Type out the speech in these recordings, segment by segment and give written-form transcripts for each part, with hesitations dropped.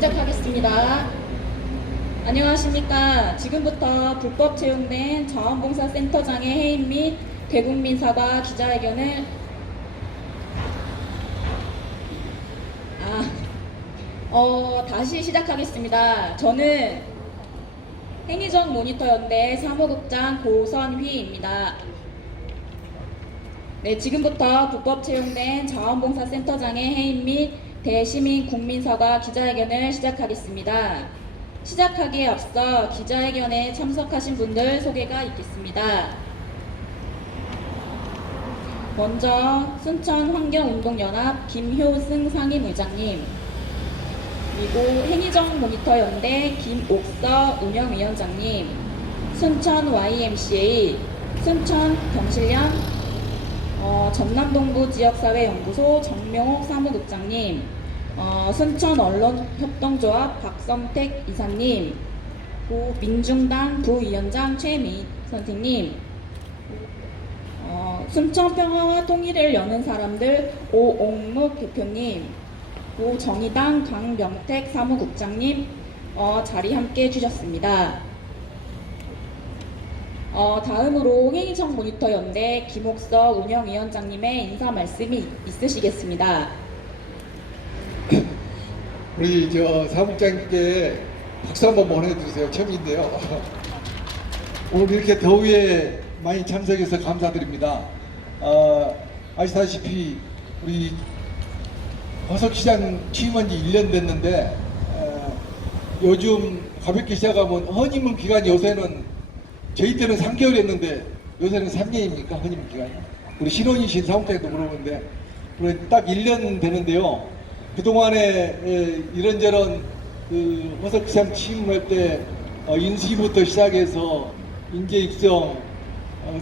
시작하겠습니다. 안녕하십니까. 지금부터 불법 채용된 자원봉사센터장의 해임 및 대국민 사과 기자회견을 다시 시작하겠습니다. 저는 행위적 모니터 연대 사무국장 고선휘입니다. 네, 지금부터 불법 채용된 자원봉사센터장의 해임 및 대시민 국민사과 기자회견을 시작하겠습니다. 시작하기에 앞서 기자회견에 참석하신 분들 소개가 있겠습니다. 먼저 순천환경운동연합 김효승 상임의장님, 그리고 행위적 모니터 연대 김옥서 운영위원장님, 순천 YMCA, 순천 경실련 전남동부 지역사회연구소 정명옥 사무국장님, 순천언론협동조합 박성택 이사님, 민중당 부위원장 최미 선생님, 순천평화와 통일을 여는 사람들 오옥묵 대표님, 정의당 강명택 사무국장님 자리 함께 해주셨습니다. 다음으로 행위적 모니터 연대 김옥서 운영위원장님의 인사 말씀이 있으시겠습니다. 우리 사무국장님께 박수 한번 보내주세요. 처음인데요. 오늘 이렇게 더위에 많이 참석해서 감사드립니다. 아시다시피 우리 화석시장 취임한 지 1년 됐는데 요즘 가볍게 시작하면 허니문 기간이 요새는 저희 때는 3개월 했는데 요새는 3년입니까? 허니문 기간이? 우리 신혼이신 사무국장님도 물어보는데 딱 1년 되는데요. 그동안에 이런저런 화석시장 취임할 때 인수위부터 시작해서 인재 육성,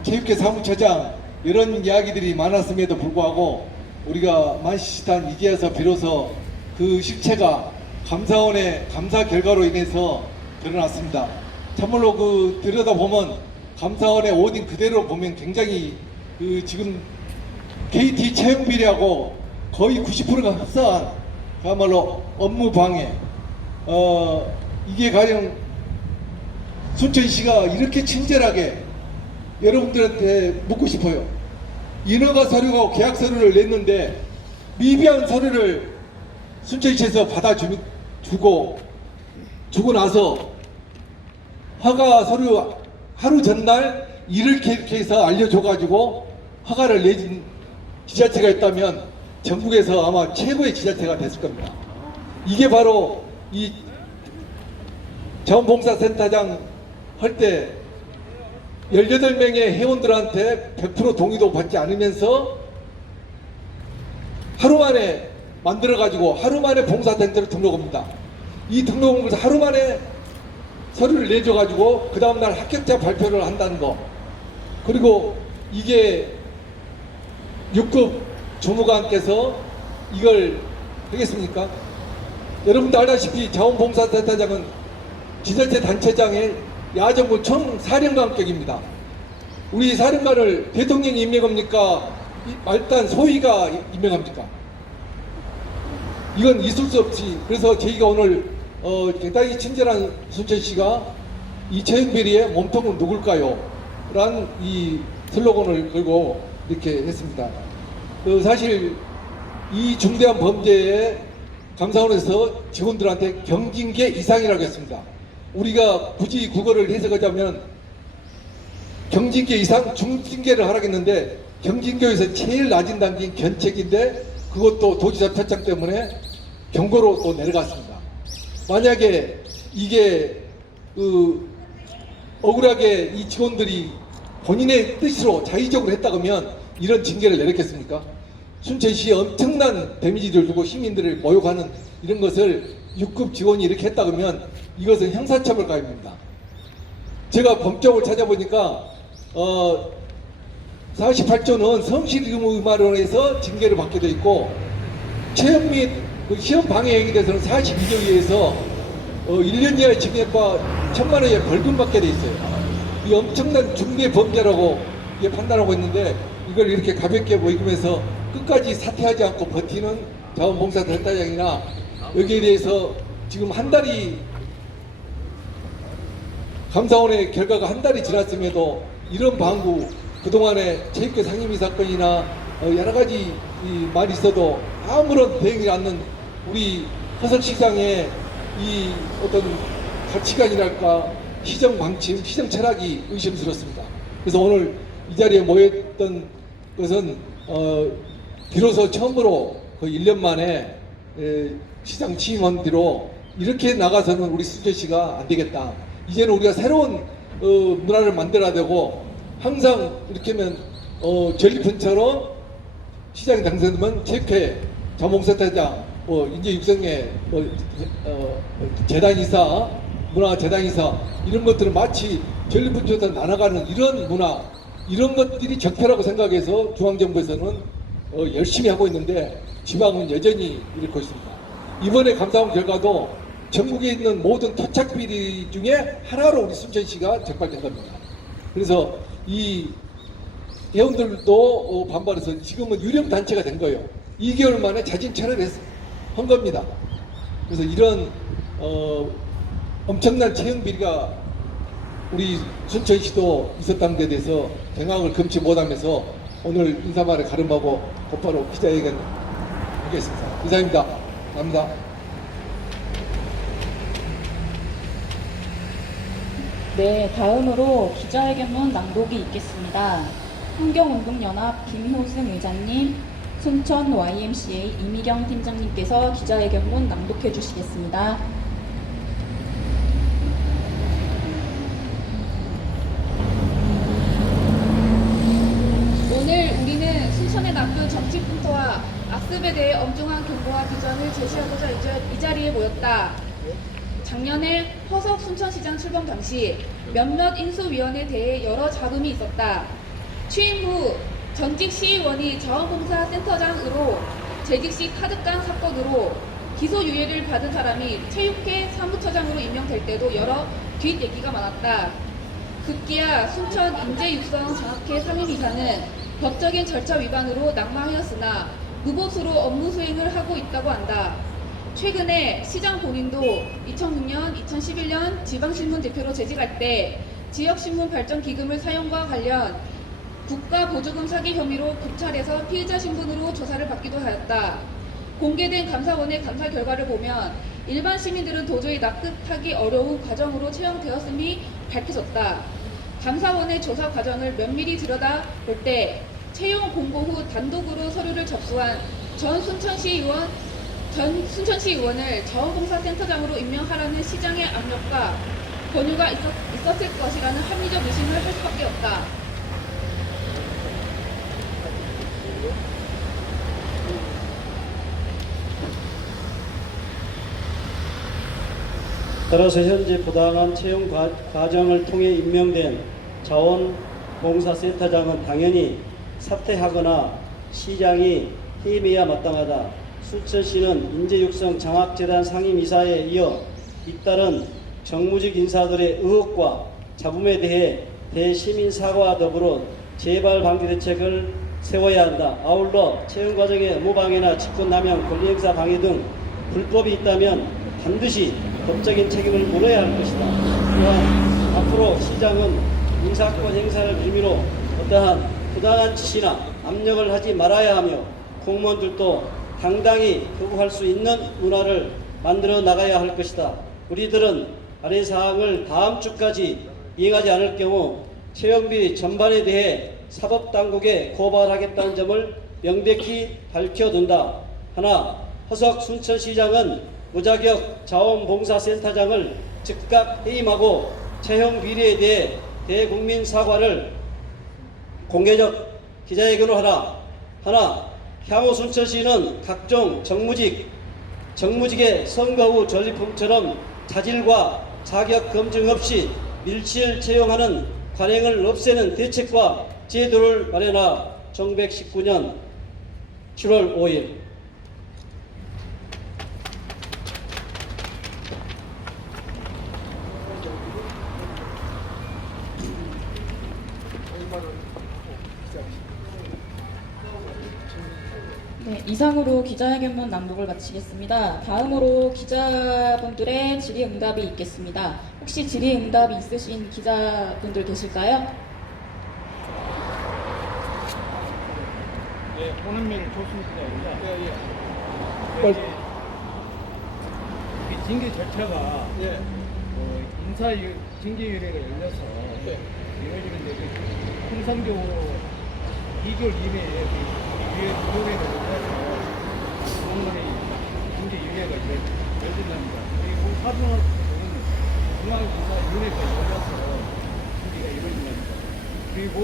체육계 사무처장 이런 이야기들이 많았음에도 불구하고 우리가 만시시탄 이제서 비로소 그 실체가 감사원의 감사 결과로 인해서 드러났습니다. 참말로 들여다보면 감사원의 오딘 그대로 보면 굉장히 지금 KT 채용 비리하고 거의 90%가 흡사한 그야말로 업무 방해. 이게 가령 순천시가 이렇게 친절하게 여러분들한테 묻고 싶어요. 인허가 서류하고 계약 서류를 냈는데 미비한 서류를 순천시에서 받아주고 나서 허가 서류 하루 전날 이렇게 해서 알려줘가지고 허가를 내준 지자체가 있다면 전국에서 아마 최고의 지자체가 됐을 겁니다. 이게 바로 이 자원봉사센터장 할 때 18명의 회원들한테 100% 동의도 받지 않으면서 하루 만에 만들어가지고 하루 만에 봉사센터를 등록합니다. 이 등록을 하루 만에 서류를 내줘가지고 그 다음날 합격자 발표를 한다는 거. 그리고 이게 6급 주무관께서 이걸 하겠습니까? 여러분도 알다시피 자원봉사센터장은 지자체 단체장의 야전부 총사령관격입니다. 우리 사령관을 대통령이 임명합니까? 말단 소위가 임명합니까? 이건 있을 수 없지. 그래서 저희가 오늘 굉장히 친절한 순천시가 이 채용비리의 몸통은 누굴까요? 라는 이 슬로건을 걸고 이렇게 했습니다. 사실 이 중대한 범죄에 감사원에서 직원들한테 경징계 이상이라고 했습니다. 우리가 굳이 국어를 해석하자면 경징계 이상 중징계를 하라겠는데 경징계에서 제일 낮은 단계인 견책인데 그것도 도지사 표창 때문에 경고로 또 내려갔습니다. 만약에 이게 억울하게 이 직원들이 본인의 뜻으로 자의적으로 했다 그러면 이런 징계를 내렸겠습니까? 순천시에 엄청난 데미지를 주고 시민들을 모욕하는 이런 것을 6급 직원이 이렇게 했다 그러면 이것은 형사처벌 가입입니다. 제가 법적으로 찾아보니까 48조는 성실 의무만으로 해서 징계를 받게 돼 있고 채용 및 시험 방해 행위에 대해서는 42조에 의해서 1년 이하의 징역과 1,000만 원의 벌금 받게 돼 있어요. 이 엄청난 중대 범죄라고 판단하고 있는데 이걸 이렇게 가볍게 보이면서 끝까지 사퇴하지 않고 버티는 자원봉사센터장이나 여기에 대해서 지금 한 달이 감사원의 결과가 한 달이 지났음에도 이런 방구 그동안에 체육회 상임위 사건이나 여러 가지 말이 있어도 아무런 대응이 않는 우리 허석시장의 이 어떤 가치관이랄까 시정 방침, 시정 철학이 의심스럽습니다. 그래서 오늘 이 자리에 모였던 것은 비로소 처음으로 거의 1년 만에 시장 취임한 뒤로 이렇게 나가서는 우리 순천시가 안 되겠다. 이제는 우리가 새로운 문화를 만들어야 되고 항상 이렇게 하면 전리품처럼 시장에 당선되면 체육회, 자원봉사센터장, 인재육성회, 재단이사, 문화재단이사 이런 것들은 마치 전리품처럼 나눠가는 이런 문화 이런 것들이 적폐라고 생각해서 중앙정부에서는 열심히 하고 있는데 지방은 여전히 이렇고 있습니다. 이번에 감사원 결과도 전국에 있는 모든 토착 비리 중에 하나로 우리 순천시가 적발된 겁니다. 그래서 이 회원들도 반발해서 지금은 유령 단체가 된 거예요. 2개월 만에 자진 철회를 한 겁니다. 그래서 이런 엄청난 채용 비리가 우리 순천시도 있었다는 데 대해서 경악을 금치 못하면서 오늘 인사말에 가름하고 곧바로 기자회견 하겠습니다. 이상입니다. 감사합니다. 네, 다음으로 기자회견문 낭독이 있겠습니다. 환경운동연합 김효승 의장님, 순천 YMCA 이미경 팀장님께서 기자회견문 낭독해 주시겠습니다. 오늘 우리는 순천의 나쁜 정치 풍토와 악습에 대해 엄중한 경고와 비전을 제시하고자 이 자리에 모였다. 작년에 허석 순천시장 출범 당시 몇몇 인수위원에 대해 여러 잡음이 있었다. 취임 후 전직 시의원이 자원봉사센터장으로 재직 시 카드깡 사건으로 기소유예를 받은 사람이 체육회 사무처장으로 임명될 때도 여러 뒷얘기가 많았다. 급기야 순천 인재육성 장학회 상임이사는 법적인 절차 위반으로 낙마하였으나 무보수로 업무 수행을 하고 있다고 한다. 최근에 시장 본인도 2006년, 2011년 지방신문 대표로 재직할 때 지역신문 발전 기금을 사용과 관련 국가보조금 사기 혐의로 검찰에서 피의자 신분으로 조사를 받기도 하였다. 공개된 감사원의 감사 결과를 보면 일반 시민들은 도저히 납득하기 어려운 과정으로 채용되었음이 밝혀졌다. 감사원의 조사 과정을 면밀히 들여다볼 때 채용 공고 후 단독으로 서류를 접수한 전 순천시 의원을 자원봉사센터장으로 임명하라는 시장의 압력과 권유가 있었을 것이라는 합리적 의심을 할 수밖에 없다. 따라서 현재 부당한 채용 과정을 통해 임명된 자원봉사센터장은 당연히 사퇴하거나 시장이 해임해야 마땅하다. 순천시는 인재육성 장학재단 상임이사에 이어 잇따른 정무직 인사들의 의혹과 잡음에 대해 대시민 사과와 더불어 재발 방지 대책을 세워야 한다. 아울러 채용 과정의 업무방해나 직권남용, 권리행사 방해 등 불법이 있다면 반드시 법적인 책임을 물어야 할 것이다. 또한 앞으로 시장은 인사권 행사를 빌미로 어떠한 부당한 지시나 압력을 하지 말아야 하며 공무원들도 당당히 거부할 수 있는 문화를 만들어 나가야 할 것이다. 우리들은 아래 사항을 다음 주까지 이행하지 않을 경우 채용비리 전반에 대해 사법당국에 고발하겠다는 점을 명백히 밝혀둔다. 하나, 허석 순천시장은 무자격 자원봉사센터장을 즉각 해임하고 채용 비리에 대해 대국민 사과를 공개적 기자회견을 하라. 하나, 향후 순천시는 각종 정무직의 선거 후 전리품처럼 자질과 자격 검증 없이 밀실 채용하는 관행을 없애는 대책과 제도를 마련하라. 1919년 7월 5일. 네, 이상으로 기자회견문 낭독을 마치겠습니다. 다음으로 기자분들의 질의응답이 있겠습니다. 혹시 질의응답이 있으신 기자분들 계실까요? 네, 홍은명 조순기자입니다. 빨리. 이 징계 절차가 예. 징계위원회가 열려서 네. 이루어지는데 홍성교 2개월 이내에 위원회가 열려서 공무원의 징계위원회가 열린답니다. 그리고 사중학교는 중앙인사위원회가 열려서 징계가 이루어진답니다. 그리고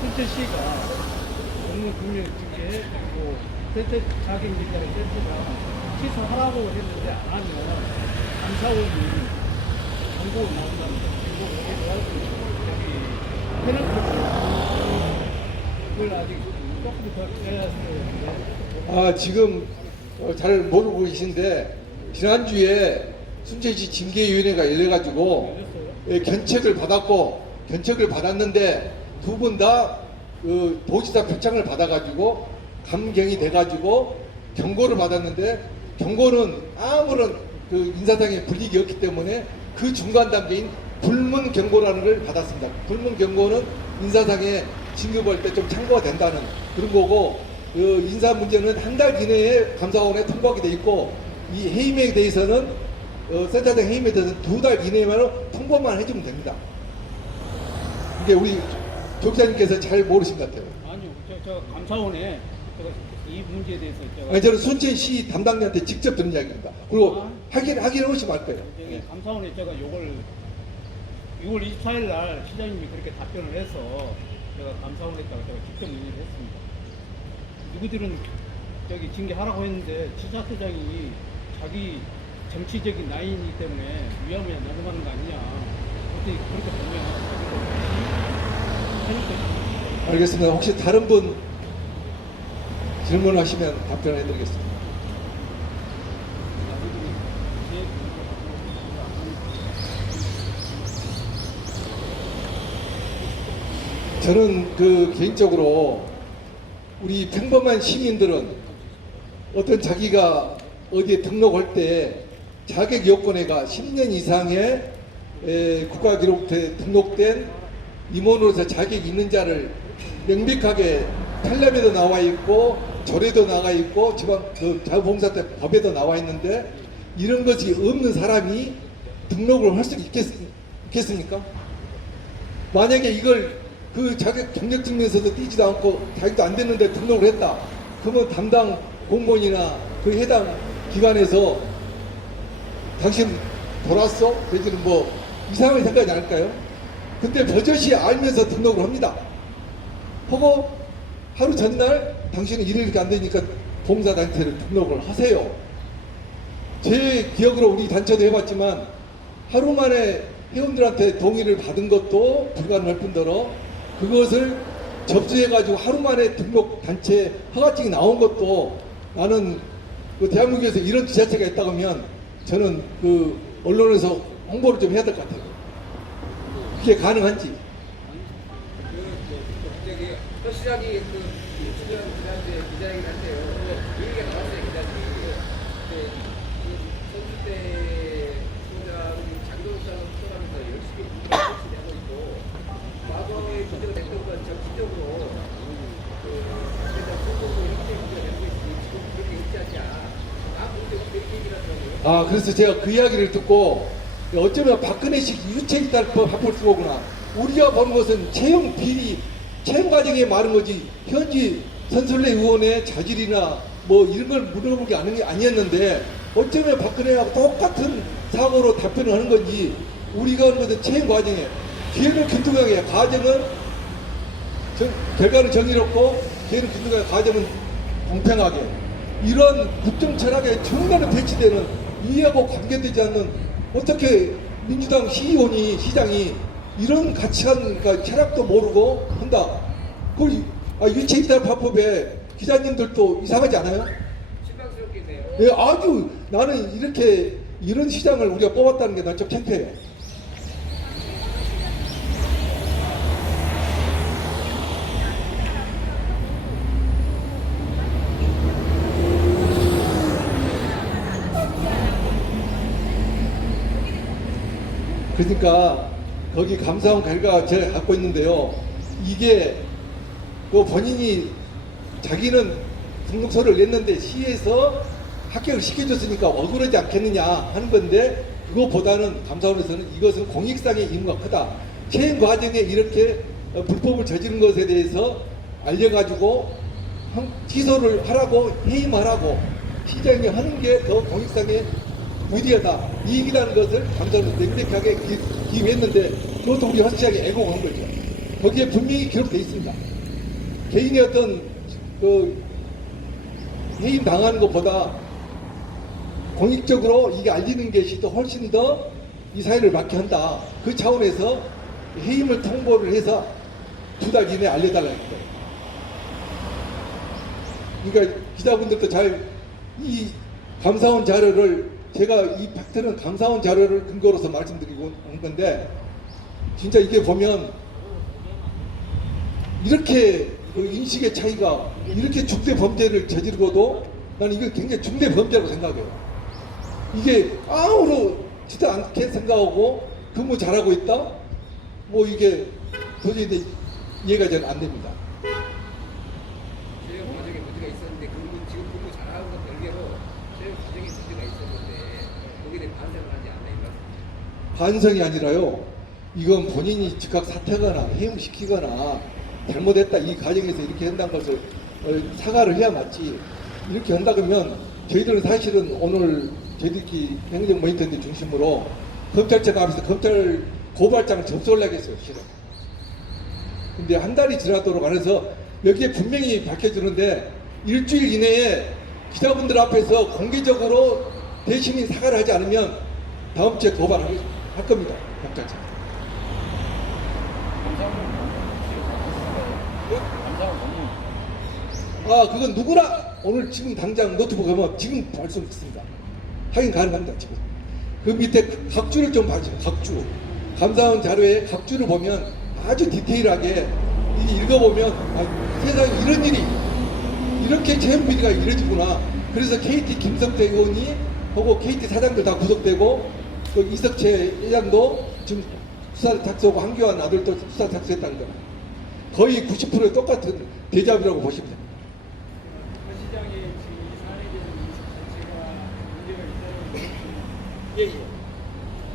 순천시가 공무금융징계 그리고 센터 자격인가를 센터가 취소하라고 했는데 안 하면 감사원이 정보가 나온답니다. 그리고 여기 페널티 그걸 아직 조금 더 해야 되는데 지금 잘 모르고 계신데 지난주에 순천시 징계위원회가 열려가지고 견책을 받았는데 두 분 다 도지사 표창을 받아가지고 감경이 돼가지고 경고를 받았는데 경고는 아무런 인사상의 불이익이 없기 때문에 그 중간 단계인 불문 경고라는 걸 받았습니다. 불문 경고는 인사상에 진급할 때 좀 참고가 된다는 그런 거고 인사 문제는 한 달 이내에 감사원에 통보하게 돼 있고 이 해임에 대해서는 센터장 해임에 대해서는 2달 이내만 통보만 해주면 됩니다. 이게 우리 조 기자님께서 잘 모르신 것 같아요. 아니요, 저 감사원에 이 문제에 대해서 아니, 저는 순천시 담당자한테 직접 들은 이야기입니다. 그리고 확인해 보시면 알 거예요. 예. 감사원에 제가 요걸 6월 24일 날 시장님이 그렇게 답변을 해서 제가 감사원에다가 제가 직접 문의를 했습니다. 누구들은 저기 징계하라고 했는데 지사회장이 자기 정치적인 라인이기 때문에 위험에 넘어가는 거 아니냐. 어떻게 그렇게 보면 알겠습니다. 혹시 다른 분 질문하시면 답변해 드리겠습니다. 저는 개인적으로 우리 평범한 시민들은 어떤 자기가 어디에 등록할 때 자격 요건에가 10년 이상의 국가기록부에 등록된 임원으로서 자격이 있는 자를 명백하게 탈람에도 나와 있고 절에도 나와 있고 자원봉사 때 법에도 나와 있는데 이런 것이 없는 사람이 등록을 할 수 있겠습니까? 만약에 이걸 그 자격 경력증명서도 띄지도 않고 자격도 안 됐는데 등록을 했다. 그러면 담당 공무원이나 그 해당 기관에서 당신 돌았어? 그러지는 뭐 이상하게 생각하지 않을까요? 근데 버젓이 알면서 등록을 합니다. 하고 하루 전날 당신은 이렇게 안 되니까 봉사단체를 등록을 하세요. 제 기억으로 우리 단체도 해봤지만 하루 만에 회원들한테 동의를 받은 것도 불가능할 뿐더러 그것을 접수해가지고 하루 만에 등록 단체 허가증이 나온 것도 나는 대한민국에서 이런 지자체가 있다고 하면 저는 언론에서 홍보를 좀 해야 될 것 같아요. 그게 가능한지. 시작이 유치원 지난주에 기자회견 할 때요. 이 얘기가 나왔어요, 기자님이. 선수 때 소장 장동수하고 소장하면서 열심히 운동을 하고 있고 과거에 문제가 됐던 건 정치적으로 선거도 이렇게 문제가 되고 있으니 지금 그렇게 일치하지 않아. 그렇게 얘기를 하더라고요. 그래서 제가 그 이야기를 듣고 어쩌면 박근혜식 유체이탈법 합법 쓰고구나. 우리가 보는 것은 채용 비리 채용 과정에 말한 거지 현지 선술래 의원의 자질이나 뭐 이런 걸 물어볼 게 아니었는데 어쩌면 박근혜하고 똑같은 사고로 답변을 하는 건지 우리가 하는 것은 채용 과정에 기회는 균등하게 과정은 결과는 정의롭고 기회는 균등하게 과정은 공평하게 이런 국정 철학에 정면에 배치되는 이해하고 관계되지 않는 어떻게 민주당 시장이 이런 가치관, 철학도 모르고 한다. 유체이탈 파법에 기자님들도 이상하지 않아요? 실망스럽겠네요. 예, 아주 나는 이런 시장을 우리가 뽑았다는 게 난 좀 창피해요. 그러니까 거기 감사원 결과 제가 갖고 있는데요. 이게 그 본인이 자기는 등록서를 냈는데 시에서 합격을 시켜줬으니까 억울하지 않겠느냐 하는 건데, 그거보다는 감사원에서는 이것은 공익상의 의무가 크다. 채용 과정에 이렇게 불법을 저지른 것에 대해서 알려가지고 취소를 하라고 해임하라고 시장이 하는 게 더 공익상의 무리하다. 이 얘기라는 것을 감사원에서 명백하게 기입했는데, 그것도 우리 허시장에 애공한 거죠. 거기에 분명히 기록되어 있습니다. 개인의 어떤 그 해임 당하는 것보다 공익적으로 이게 알리는 것이 더 훨씬 더 이 사회를 막게 한다. 그 차원에서 해임을 통보를 해서 2달 이내에 알려달라 했거든요. 그러니까 기자분들도 이 감사원 자료를, 제가 이 팩트는 감사원 자료를 근거로서 말씀드리고 온 건데, 진짜 이게 보면 이렇게 그 인식의 차이가, 이렇게 중대 범죄를 저지르고도 나는 이거 굉장히 중대 범죄라고 생각해요. 이게 아무렇지도 않게 생각하고 근무 잘하고 있다? 뭐 이게 도저히 이해가 잘 안 됩니다. 채용 과정에 문제가 있었는데 지금 근무 잘하는 것 별개로 채용 과정에 문제가 있었는데 거기에 대해 반성을 하지 않나 이 말씀. 반성이 아니라요, 이건 본인이 즉각 사퇴하거나 해임시키거나 잘못했다, 이 과정에서 이렇게 한다는 것을 사과를 해야 맞지. 이렇게 한다 그러면 저희들은 사실은 오늘 저희들끼리 행정 모니터들 중심으로 검찰청 앞에서 검찰 고발장 접수를 하겠어요, 실은. 근데 한 달이 지나도록 안 해서 여기에 분명히 밝혀주는데, 일주일 이내에 기자분들 앞에서 공개적으로 대신인 사과를 하지 않으면 다음 주에 고발할 겁니다, 검찰청. 그건 누구나 오늘 지금 당장 노트북 하면 지금 볼 수 있습니다. 확인 가능합니다, 지금. 그 밑에 각주를 좀 봐주세요, 각주. 감사원 자료에 각주를 보면 아주 디테일하게 읽어보면, 세상에 이런 일이, 이렇게 채용 비리가 이루어지구나. 그래서 KT 김성태 의원이 하고 KT 사장들 다 구속되고, 또 이석채 회장도 지금 수사를 착수하고 한교안 아들도 수사 착수했다는 거예요. 거의 90% 똑같은 대잡이라고 보시면 됩니다. 시장이 지금 이 사안에 대한 인식 자체가 문제가 있다는 거죠.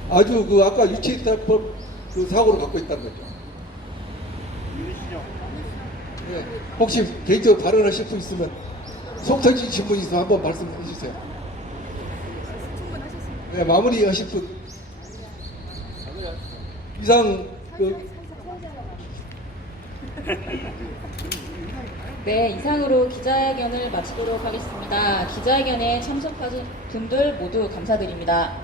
아주 그 아까 유치이탈법 그 사고를 갖고 있다는 거죠. 네. 혹시 개인적으로 발언하실 분 있으면, 속 터지신 분 있으면 한번 말씀해 주세요. 네, 마무리 하실 분. 이상 네, 이상으로 기자회견을 마치도록 하겠습니다. 기자회견에 참석하신 분들 모두 감사드립니다.